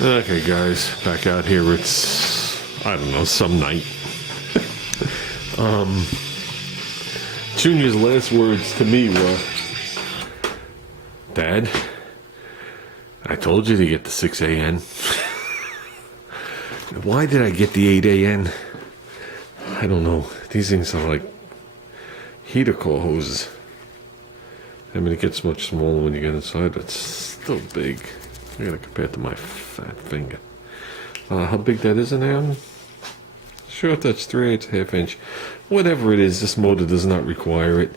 Okay, guys, back out here. It's, I don't know, some night. Junior's last words to me were, Dad, I told you to get the 6 a.m. Why did I get the 8 a.m.? I don't know. These things are like heater core hoses. I mean, it gets much smaller when you get inside, but it's still big. I gotta compare it to my fat finger. How big that is in there? I'm sure if that's 3/8, ½ inch. Whatever it is, this motor does not require it.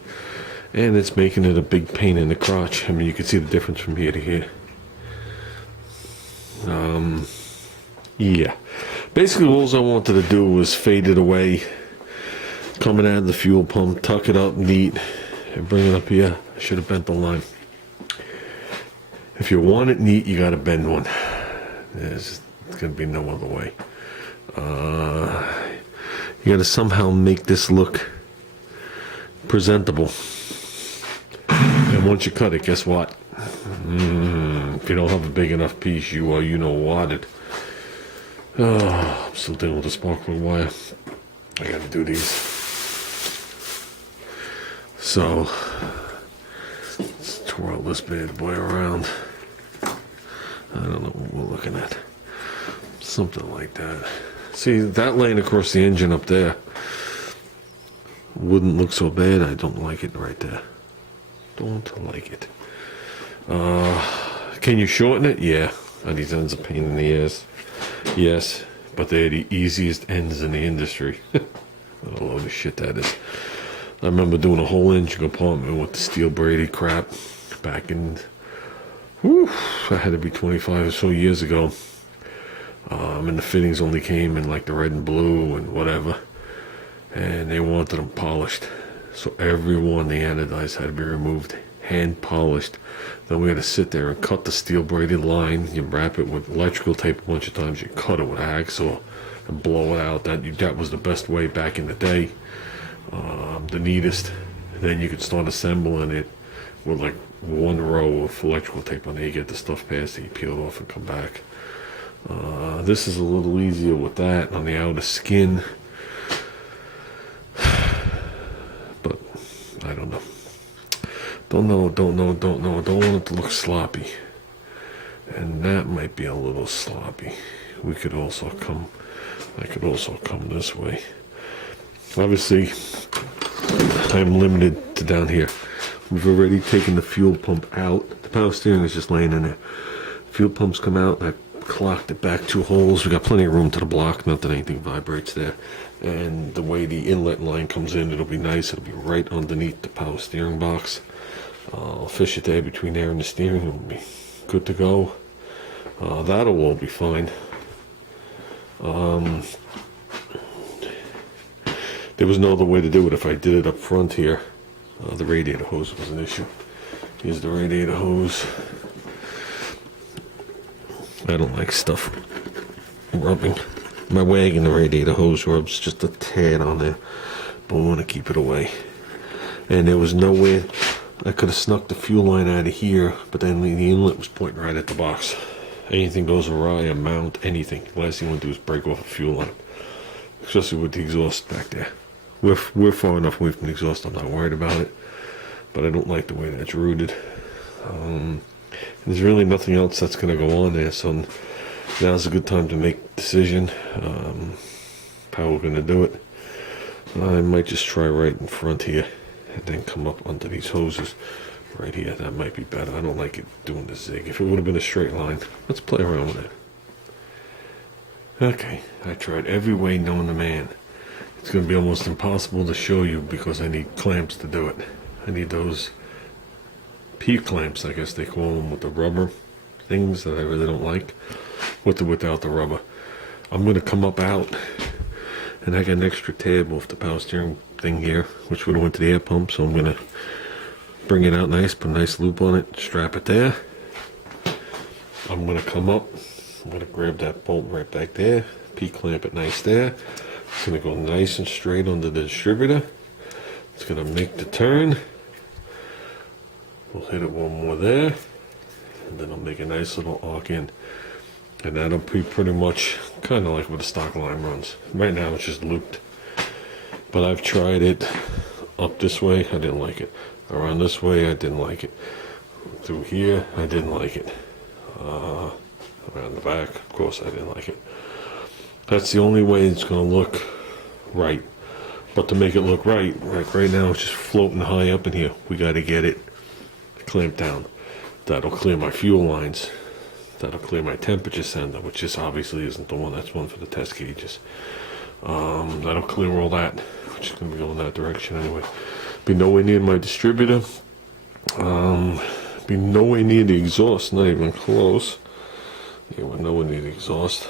And it's making it a big pain in the crotch. I mean, you can see the difference from here to here. Yeah. Basically, all I wanted to do was fade it away. Coming out of the fuel pump, tuck it up neat, and bring it up here. I should have bent the line. If you want it neat, you gotta bend one. There's gonna be no other way. You gotta somehow make this look presentable. And once you cut it, guess what? If you don't have a big enough piece, you are, you know, wadded. Oh, I'm still dealing with the sparkling wire. I gotta do these. So, let's twirl this bad boy around. I don't know what we're looking at. Something like that. See, that laying across the engine up there wouldn't look so bad. I don't like it right there. Don't like it. Can you shorten it? Yeah. And these ends are a pain in the ass. Yes, but they're the easiest ends in the industry. What a load of shit that is. I remember doing a whole engine compartment with the steel braided crap back in, that had to be 25 or so years ago. And the fittings only came in like the red and blue and whatever. And they wanted them polished. So every one the anodized had to be removed, hand polished. Then we had to sit there and cut the steel braided line. You wrap it with electrical tape a bunch of times. You cut it with a hacksaw and blow it out. That was the best way back in the day. The neatest. And then you could start assembling it with like one row of electrical tape on there. You get the stuff past it, you peel it off and come back. This is a little easier with that on the outer skin. But I don't know. Don't know. Don't want it to look sloppy. And that might be a little sloppy. I could also come this way. Obviously, I'm limited to down here. We've already taken the fuel pump out. The power steering is just laying in there. Fuel pumps come out. I clocked it back 2 holes. We got plenty of room to the block. Not that anything vibrates there. And the way the inlet line comes in, it'll be nice. It'll be right underneath the power steering box. I'll fish it there between there and the steering. It'll be good to go. That'll all be fine. There was no other way to do it if I did it up front here. The radiator hose was an issue. Here's the radiator hose. I don't like stuff rubbing. My wagon, the radiator hose rubs just a tad on there, but we want to keep it away. And there was no way I could have snuck the fuel line out of here, but then the inlet was pointing right at the box. Anything goes awry, a mount, anything. Last thing you want to do is break off a fuel line, especially with the exhaust back there. We're far enough away from the exhaust, I'm not worried about it, but I don't like the way that's rooted. There's really nothing else that's going to go on there, so now's a good time to make a decision. How we're going to do it. I might just try right in front here and then come up onto these hoses right here. That might be better. I don't like it doing the zig. If it would have been a straight line, let's play around with it. Okay, I tried every way known to man. It's going to be almost impossible to show you because I need clamps to do it. I need those P-clamps, I guess they call them, with the rubber things that I really don't like, with or without the rubber. I'm going to come up out, and I got an extra tab off the power steering thing here, which would have went to the air pump, so I'm going to bring it out nice, put a nice loop on it, strap it there. I'm going to come up, I'm going to grab that bolt right back there, P-clamp it nice there. It's going to go nice and straight under the distributor. It's going to make the turn. We'll hit it one more there, and then I'll make a nice little arc in. And that'll be pretty much kind of like what a stock line runs. Right now it's just looped. But I've tried it up this way, I didn't like it. Around this way, I didn't like it. Through here, I didn't like it. Around the back, of course, I didn't like it. That's the only way it's going to look right. But to make it look right, like right now, it's just floating high up in here. We got to get it clamped down. That'll clear my fuel lines. That'll clear my temperature sender, which just obviously isn't the one. That's one for the test gauges. That'll clear all that, which is going to be going that direction anyway. Be nowhere near my distributor. Be nowhere near the exhaust, not even close. Yeah, we're nowhere near the exhaust.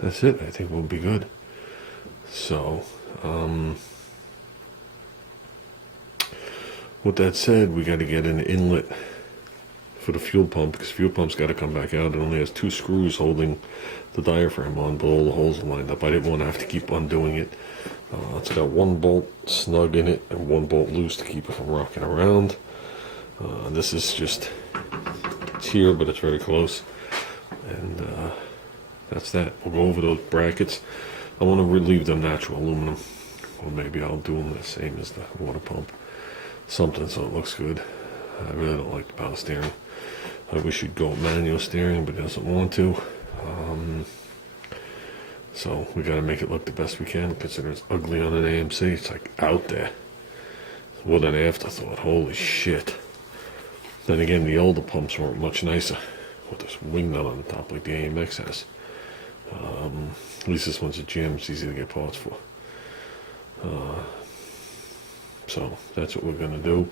That's it. I think we'll be good. So, with that said, we got to get an inlet for the fuel pump, because fuel pump's got to come back out. It only has 2 screws holding the diaphragm on, but all the holes are lined up. I didn't want to have to keep undoing it. It's got 1 bolt snug in it and 1 bolt loose to keep it from rocking around. This is just, it's here, but it's very close. And that's that. We'll go over those brackets. I want to relieve them natural aluminum, or maybe I'll do them the same as the water pump. Something so it looks good. I really don't like the power steering. I wish you'd go manual steering, but it doesn't want to. So we got to make it look the best we can, considering it's ugly on an AMC. It's like out there. What an afterthought. Holy shit. Then again, the older pumps weren't much nicer with this wing nut on the top like the AMX has. At least this one's a gym. It's easy to get parts for. So that's what we're going to do.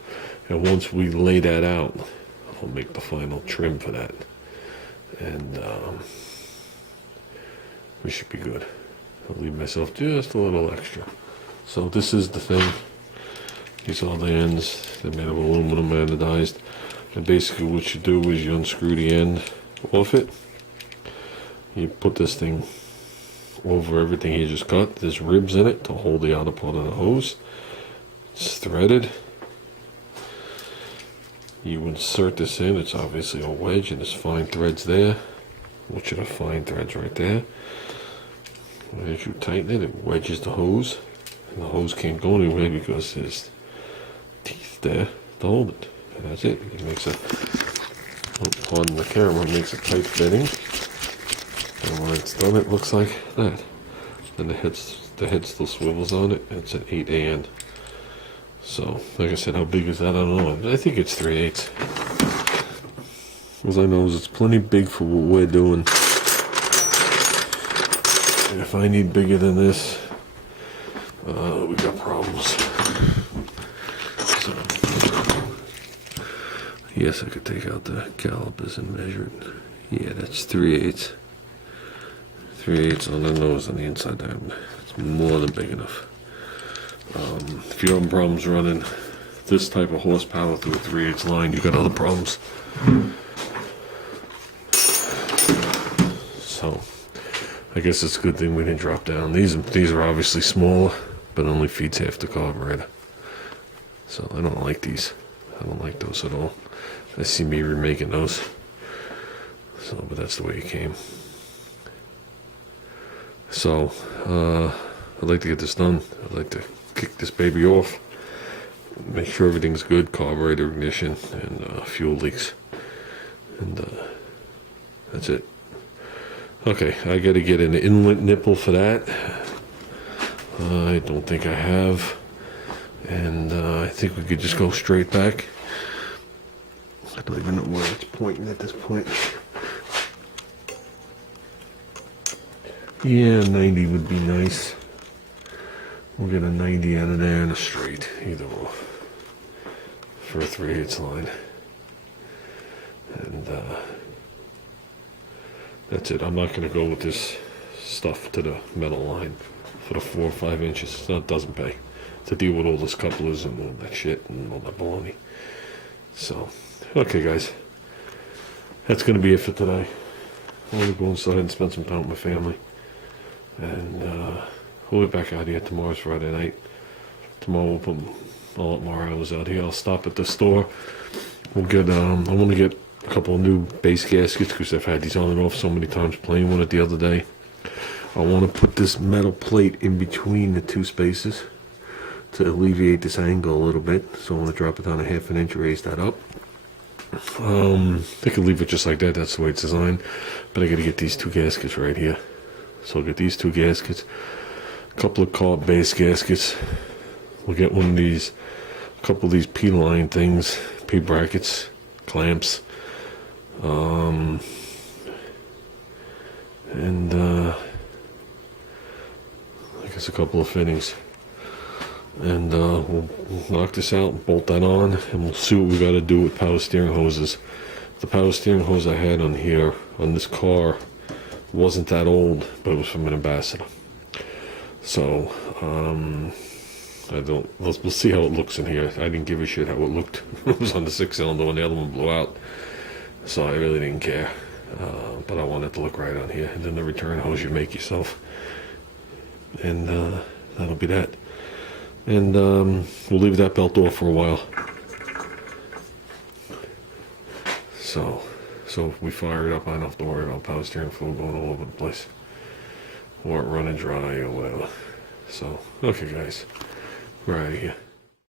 And once we lay that out, I'll make the final trim for that. And we should be good. I'll leave myself just a little extra. So this is the thing. These are the ends. They're made of aluminum anodized. And basically what you do is you unscrew the end off it. You put this thing over everything you just cut. There's ribs in it to hold the outer part of the hose. It's threaded. You insert this in. It's obviously a wedge and there's fine threads there. Which are the fine threads right there. As you tighten it, it wedges the hose. And the hose can't go anywhere because there's teeth there to hold it. And that's it. It makes a, pardon the camera, it makes a tight fitting. And when it's done, it looks like that. And the head still swivels on it. And it's an 8A end. So, like I said, how big is that? I don't know. I think it's 3/8. All I know is it's plenty big for what we're doing. And if I need bigger than this, we got problems. So, yes, I could take out the calipers and measure it. Yeah, that's 3/8. 3/8 on the nose on the inside there. It's more than big enough. If you're having problems running this type of horsepower through a 3/8 line, you got other problems. So, I guess it's a good thing we didn't drop down. These are obviously smaller, but only feeds half the carburetor. So I don't like these. I don't like those at all. I see me remaking those. So, but that's the way it came. So, I'd like to get this done. I'd like to kick this baby off. Make sure everything's good, carburetor, ignition, and fuel leaks. And that's it. Okay, I got to get an inlet nipple for that. I don't think I have. And I think we could just go straight back. I don't even know where it's pointing at this point. Yeah, 90 would be nice. We'll get a 90 out of there and a straight, either or, for a 3/8 line. And that's it. I'm not going to go with this stuff to the metal line for the 4 or 5 inches. It doesn't pay to deal with all this couplers and all that shit and all that baloney. So, okay, guys. That's going to be it for today. I'm going to go inside and spend some time with my family. And we'll be back out here tomorrow's Friday night. Tomorrow we'll put a lot more hours out here. I'll stop at the store. We'll get, I want to get a couple of new base gaskets because I've had these on and off so many times playing with it the other day. I want to put this metal plate in between the two spaces to alleviate this angle a little bit. So I want to drop it down a ½ inch, raise that up. I could leave it just like that. That's the way it's designed. But I got to get these two gaskets right here. So I'll get these two gaskets. A couple of carb base gaskets. We'll get one of these, a couple of these P-line things, P-brackets, clamps. And I guess a couple of fittings. And we'll knock this out, bolt that on, and we'll see what we got to do with power steering hoses. The power steering hose I had on here, on this car, wasn't that old, but it was from an Ambassador. So, we'll see how it looks in here. I didn't give a shit how it looked. It was on the 6-cylinder when the other one blew out. So I really didn't care. But I wanted to look right on here. And then the return hose you make yourself. And that'll be that. And we'll leave that belt off for a while. So if we fire it up, I don't have to worry about power steering fluid going all over the place. Or it running dry or whatever. So, okay guys, we're out of here.